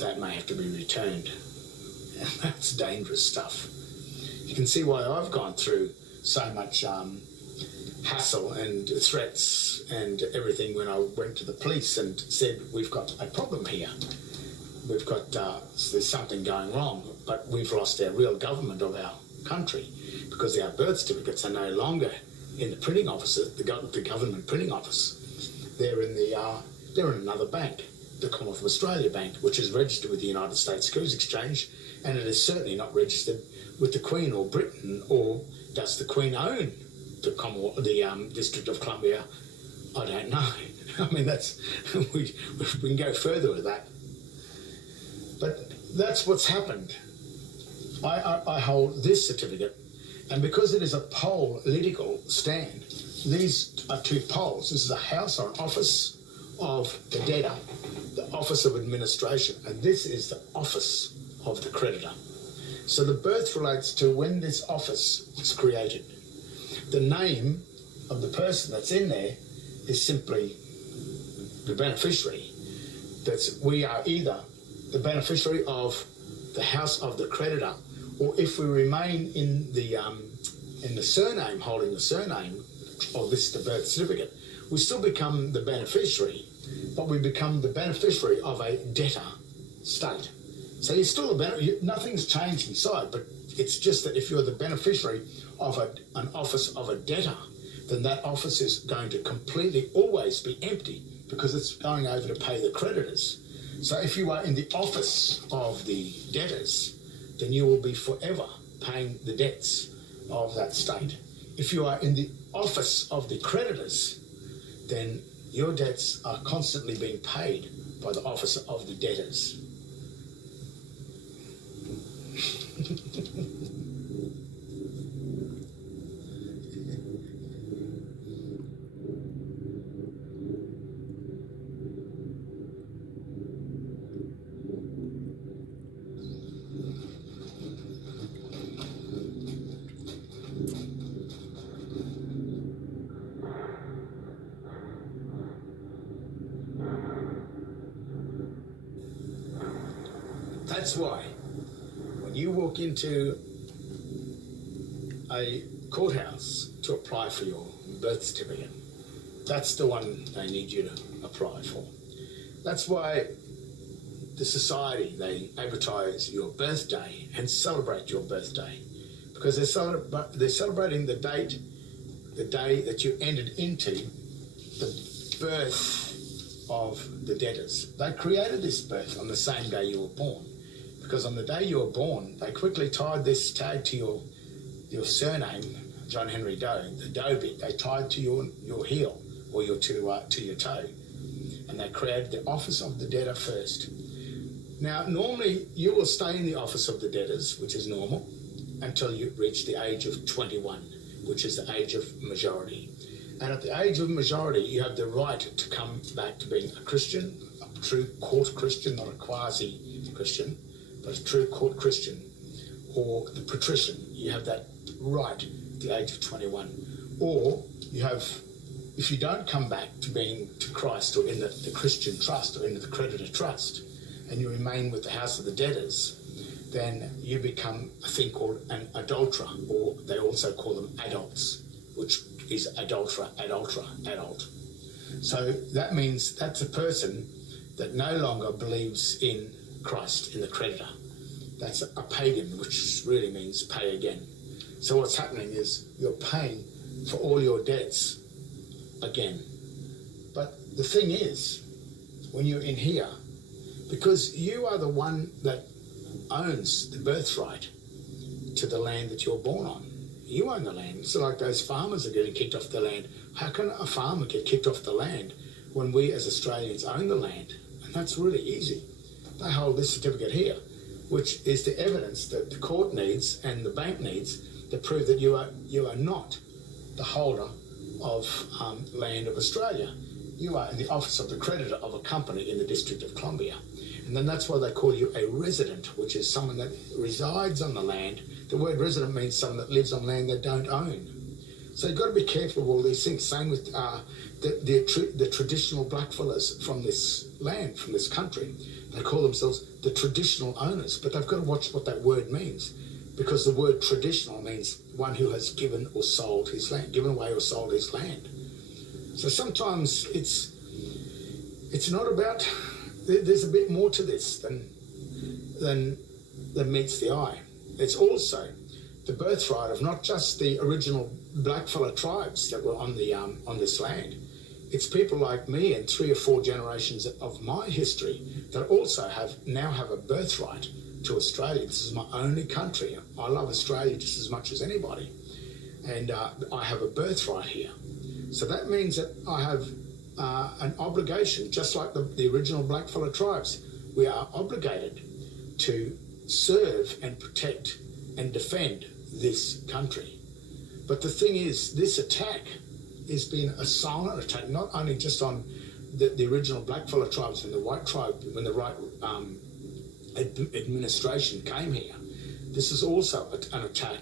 that may have to be returned. And that's dangerous stuff. You can see why I've gone through so much hassle and threats and everything when I went to the police and said, we've got a problem here. We've got, there's something going wrong, but we've lost our real government of our country because our birth certificates are no longer in the printing office, the government printing office. They're in another bank, the Commonwealth of Australia Bank, which is registered with the United States Securities Exchange, and it is certainly not registered with the Queen or Britain. Or does the Queen own the Commonwealth, the District of Columbia? I don't know. I mean, that's we can go further with that, but that's what's happened. I hold this certificate, and because it is a political stand, these are two poles. This is a house or an office of the debtor, the office of administration, and this is the office of the creditor. So the birth relates to when this office was created. The name of the person that's in there is simply the beneficiary. We are either the beneficiary of the house of the creditor, or if we remain in the surname, holding the surname of the birth certificate, we still become the beneficiary, but we become the beneficiary of a debtor state. So you're still nothing's changed inside, but it's just that if you're the beneficiary of an office of a debtor, then that office is going to completely always be empty, because it's going over to pay the creditors. So if you are in the office of the debtors, then you will be forever paying the debts of that state. If you are in the office of the creditors, then your debts are constantly being paid by the office of the debtors. That's why when you walk into a courthouse to apply for your birth certificate, that's the one they need you to apply for. That's why the society, they advertise your birthday and celebrate your birthday, because they're celebrating the day that you entered into the birth of the debtors. They created this birth on the same day you were born, because on the day you were born, they quickly tied this tag to your surname, John Henry Doe, the Doe bit. They tied to your heel or to your toe, and they created the office of the debtor first. Now, normally you will stay in the office of the debtors, which is normal, until you reach the age of 21, which is the age of majority. And at the age of majority, you have the right to come back to being a Christian, a true court Christian, not a quasi-Christian, but a true court Christian, or the patrician. You have that right at the age of 21. Or you have, if you don't come back to being to Christ or in the Christian trust or in the creditor trust, and you remain with the house of the debtors, then you become a thing called an adulterer, or they also call them adults, which is adult. So that means that's a person that no longer believes in Christ, in the creditor. That's a pagan, which really means pay again. So what's happening is you're paying for all your debts again. But the thing is, when you're in here, because you are the one that owns the birthright to the land that you're born on. You own the land. It's like those farmers are getting kicked off the land. How can a farmer get kicked off the land when we as Australians own the land? And that's really easy. They hold this certificate here, which is the evidence that the court needs and the bank needs to prove that you are not the holder of land of Australia. You are in the office of the creditor of a company in the District of Columbia. And then that's why they call you a resident, which is someone that resides on the land. The word resident means someone that lives on land they don't own. So you've got to be careful of all these things. Same with the traditional blackfellas from this land, from this country. They call themselves the traditional owners, but they've got to watch what that word means, because the word traditional means one who has given or sold his land, given away or sold his land. So sometimes it's not about, there's a bit more to this than meets the eye. It's also the birthright of not just the original blackfella tribes that were on this land. it's people like me and 3 or 4 generations of my history that also now have a birthright to Australia. This is my only country. I love Australia just as much as anybody. And I have a birthright here. So that means that I have an obligation, just like the original blackfella tribes. We are obligated to serve and protect and defend this country. But the thing is, this attack has been a silent attack, not only just on the original blackfella tribes and the white tribe, when the right administration came here. This is also an attack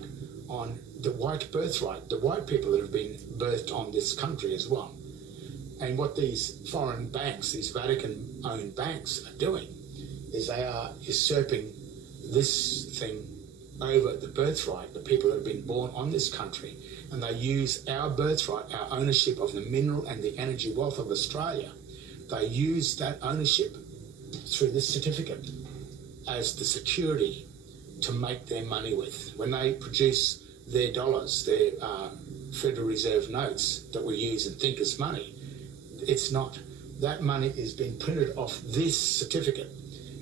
on the white birthright, the white people that have been birthed on this country as well. And what these foreign banks, these Vatican-owned banks are doing is they are usurping this thing over the birthright, the people that have been born on this country, and they use our birthright, our ownership of the mineral and the energy wealth of Australia. They use that ownership through this certificate as the security to make their money with. When they produce their dollars, their Federal Reserve notes that we use and think is money, it's not. That money is being printed off this certificate.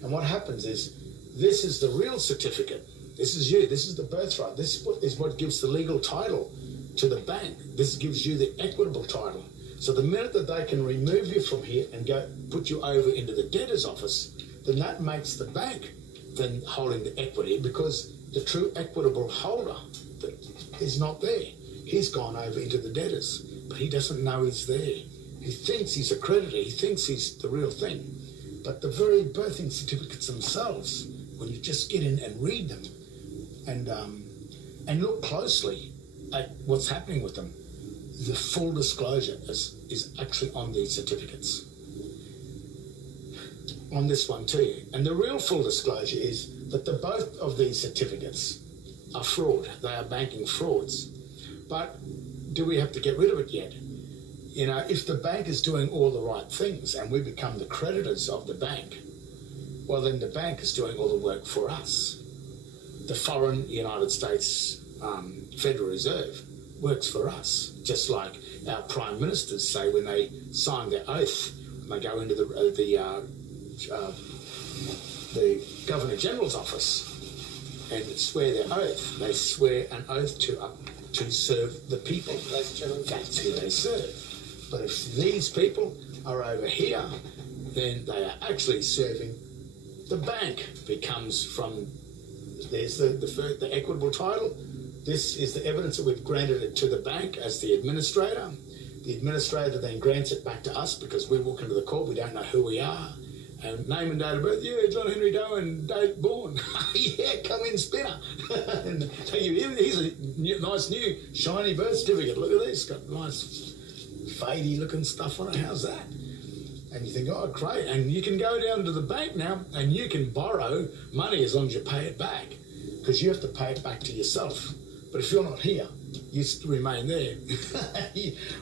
And what happens is, this is the real certificate. This is you. This is the birthright. This is what gives the legal title to the bank. This gives you the equitable title. So the minute that they can remove you from here and go put you over into the debtor's office, then that makes the bank then holding the equity, because the true equitable holder is not there. He's gone over into the debtors, but he doesn't know he's there. He thinks he's a creditor. He thinks he's the real thing. But the very birthing certificates themselves, when you just get in and read them and look closely at what's happening with them, the full disclosure is actually on these certificates. On this one too. And the real full disclosure is that both of these certificates are fraud. They are banking frauds. But do we have to get rid of it yet? You know, if the bank is doing all the right things and we become the creditors of the bank, well, then the bank is doing all the work for us. The foreign United States Federal Reserve works for us, just like our prime ministers say when they sign their oath, when they go into the Governor General's office and swear their oath. They swear an oath to serve the people. That's who they serve. But if these people are over here, then they are actually serving the bank. Becomes from, there's the equitable title. This is the evidence that we've granted it to the bank as the administrator. The administrator then grants it back to us because we walk into the court, we don't know who we are. And name and date of birth, yeah, John Henry Doe and date born. Yeah, come in, Spinner. And tell you, here's a nice new shiny birth certificate. Look at this, got nice fadey looking stuff on it. How's that? And you think, oh, great. And you can go down to the bank now and you can borrow money as long as you pay it back, because you have to pay it back to yourself. But if you're not here, you remain there.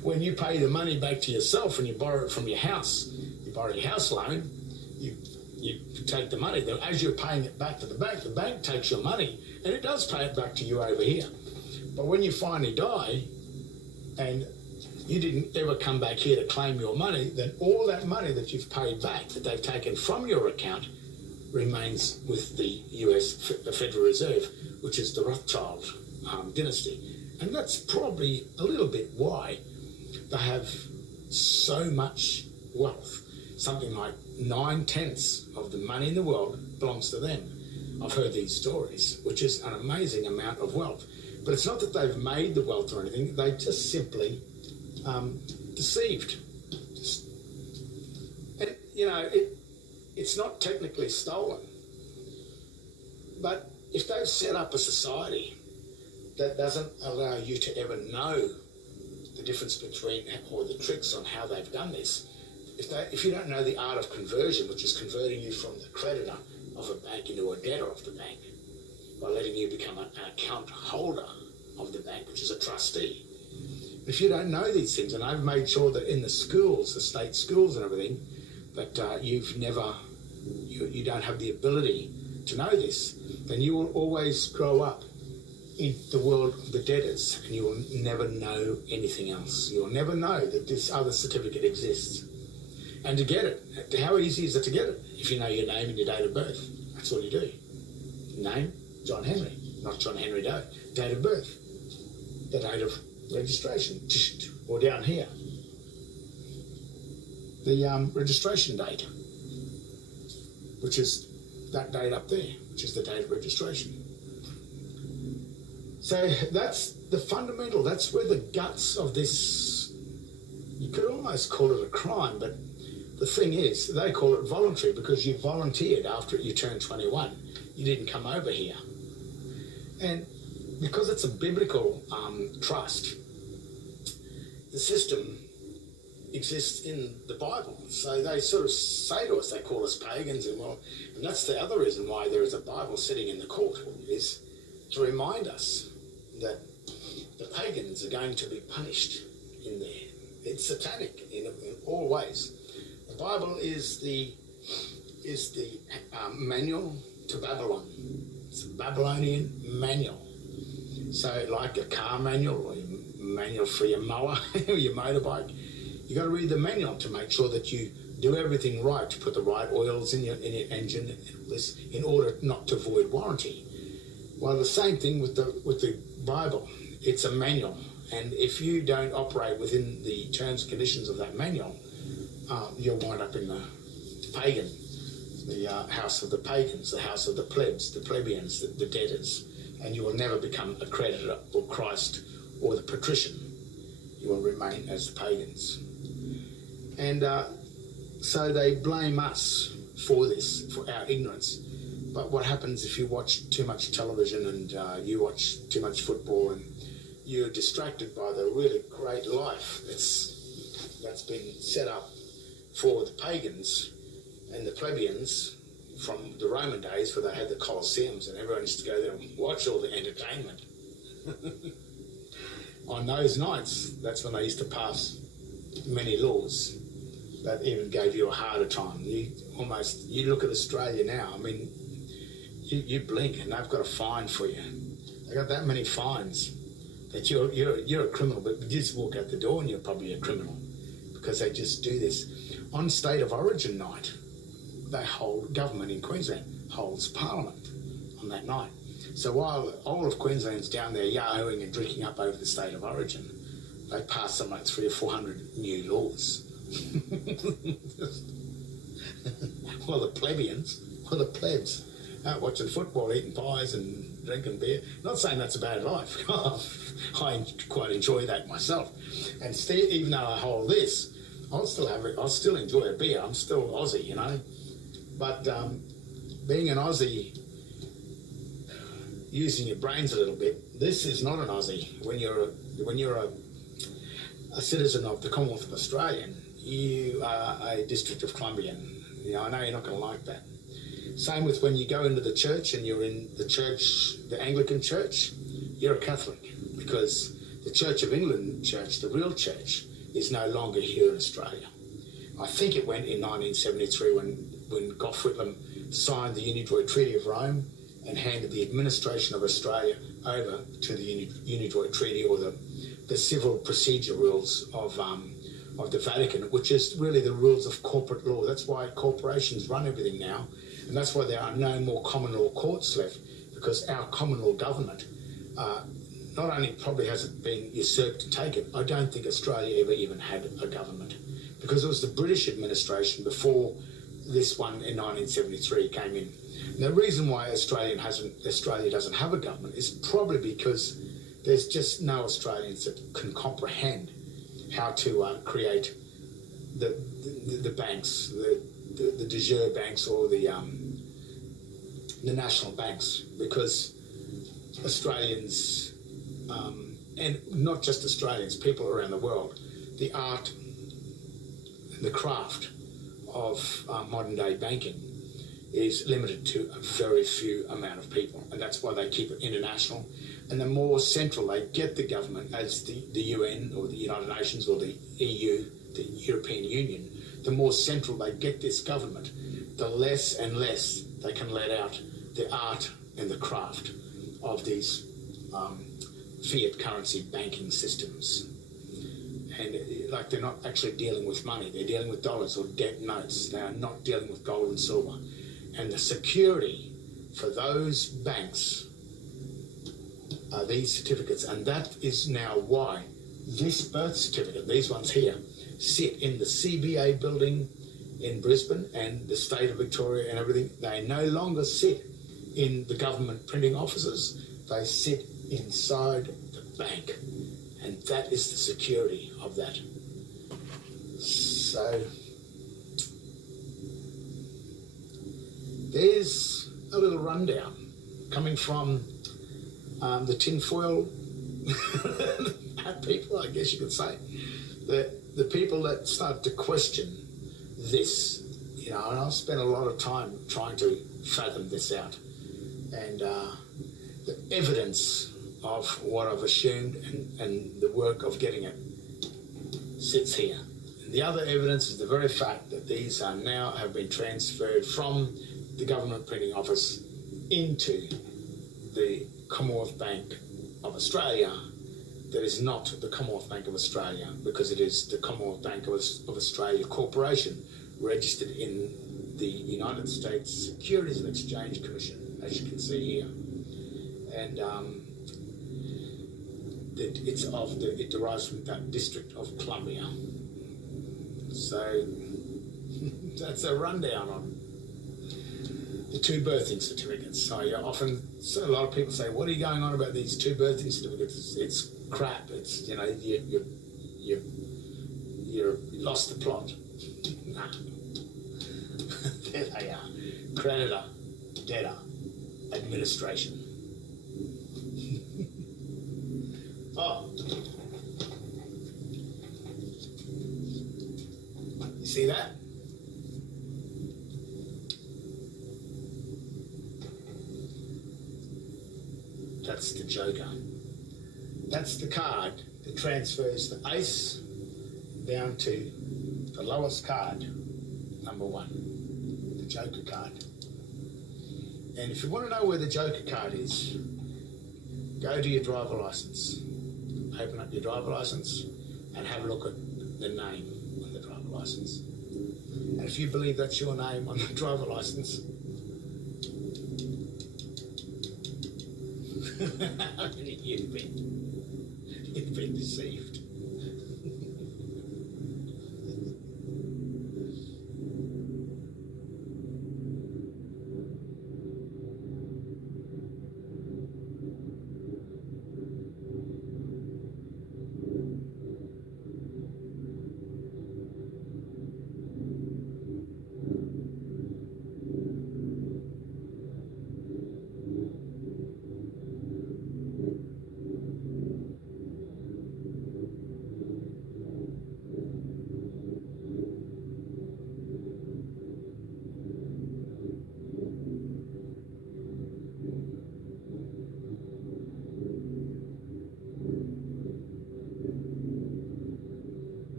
When you pay the money back to yourself and you borrow it from your house, you borrow your house loan, you take the money. As you're paying it back to the bank takes your money and it does pay it back to you over here. But when you finally die and you didn't ever come back here to claim your money, then all that money that you've paid back, that they've taken from your account, remains with the US Federal Reserve, which is the Rothschild dynasty. And that's probably a little bit why they have so much wealth. Something like 9/10 of the money in the world belongs to them. I've heard these stories, which is an amazing amount of wealth. But it's not that they've made the wealth or anything, they just simply deceived. And, you know, it's not technically stolen. But if they've set up a society that doesn't allow you to ever know the difference between, or the tricks on how they've done this, if you don't know the art of conversion, which is converting you from the creditor of a bank into a debtor of the bank, by letting you become an account holder of the bank, which is a trustee. If you don't know these things, and I've made sure that in the schools, the state schools and everything, that you don't have the ability to know this, then you will always grow up in the world of the debtors, and you will never know anything else. You'll never know that this other certificate exists. And to get it, how easy is it to get it? If you know your name and your date of birth, that's all you do. Name, John Henry, not John Henry Doe. Date of birth, the date of registration, or down here, the registration date, which is that date up there, which is the date of registration. So that's the fundamental, that's where the guts of this, you could almost call it a crime, but the thing is, they call it voluntary because you volunteered after you turned 21. You didn't come over here. And because it's a biblical trust, the system exists in the Bible. So they sort of say to us, they call us pagans, and that's the other reason why there is a Bible sitting in the court, is to remind us that the pagans are going to be punished in there. It's satanic in all ways. The Bible is the manual to Babylon. It's a Babylonian manual. So like a car manual or a manual for your mower or your motorbike, you got to read the manual to make sure that you do everything right, to put the right oils in your engine in order not to void warranty. Well, the same thing with the Bible. It's a manual, and if you don't operate within the terms and conditions of that manual, you'll wind up in the pagan, the house of the pagans, the house of the plebs, the plebeians, the debtors, and you will never become a creditor or Christ or the patrician. You will remain as the pagans. And so they blame us for this, for our ignorance. But what happens if you watch too much television and you watch too much football and you're distracted by the really great life that's been set up for the pagans and the plebeians from the Roman days, where they had the Colosseums and everyone used to go there and watch all the entertainment. On those nights, that's when they used to pass many laws that even gave you a harder time. You look at Australia now, I mean, you blink and they've got a fine for you. They got that many fines that you're a criminal, but you just walk out the door and you're probably a criminal, because they just do this. On State of Origin night, they hold, government in Queensland holds Parliament on that night. So while all of Queensland's down there yahooing and drinking up over the State of Origin, they pass something like 300 or 400 new laws. Well, the plebs, out watching football, eating pies and drinking beer. Not saying that's a bad life. I quite enjoy that myself. And still, even though I hold this, I'll still enjoy a beer. I'm still Aussie, you know. But being an Aussie, using your brains a little bit, this is not an Aussie. When you're a citizen of the Commonwealth of Australia, you are a District of Columbian. You know, I know you're not going to like that. Same with when you go into the church and you're in the church, the Anglican church, you're a Catholic, because the Church of England church, the real church, is no longer here in Australia. I think it went in 1973 when Gough Whitlam signed the Unidroit Treaty of Rome and handed the administration of Australia over to the Unidroit Treaty, or the civil procedure rules of the Vatican, which is really the rules of corporate law. That's why corporations run everything now, and that's why there are no more common law courts left, because our common law government not only probably has it been usurped and taken, I don't think Australia ever even had a government, because it was the British administration before this one in 1973 came in. And the reason why Australia doesn't have a government is probably because there's just no Australians that can comprehend how to create the banks, the de jure banks, or the national banks, because Australians, and not just Australians, people around the world, the art and the craft of modern day banking is limited to a very few amount of people, and that's why they keep it international. And the more central they get the government, as the UN or the United Nations or the EU, the European Union, the more central they get this government, the less and less they can let out the art and the craft of these fiat currency banking systems. And like they're not actually dealing with money, they're dealing with dollars or debt notes. They are not dealing with gold and silver. And the security for those banks are these certificates. And that is now why this birth certificate, these ones here, sit in the CBA building in Brisbane and the state of Victoria and everything. They no longer sit in the government printing offices. They sit inside the bank. And that is the security of that. So there's a little rundown coming from the tinfoil people, I guess you could say. The people that start to question this, you know, and I've spent a lot of time trying to fathom this out. And the evidence of what I've assumed and the work of getting it sits here. And the other evidence is the very fact that these are now have been transferred from the government printing office into the Commonwealth Bank of Australia. That is not the Commonwealth Bank of Australia, because it is the Commonwealth Bank of Australia Corporation, registered in the United States Securities and Exchange Commission, as you can see here. And it derives from that District of Columbia. So that's a rundown on the two birthing certificates. So a lot of people say, "What are you going on about these two birthing certificates? It's crap. It's, you know, you lost the plot." Nah. There they are. Creditor, debtor, administration. Oh, you see that? That's the Joker. That's the card that transfers the ace down to the lowest card, number 1, the Joker card. And if you want to know where the Joker card is, go to your driver license. Open up your driver license and have a look at the name on the driver license. And if you believe that's your name on the driver license, you've been deceived.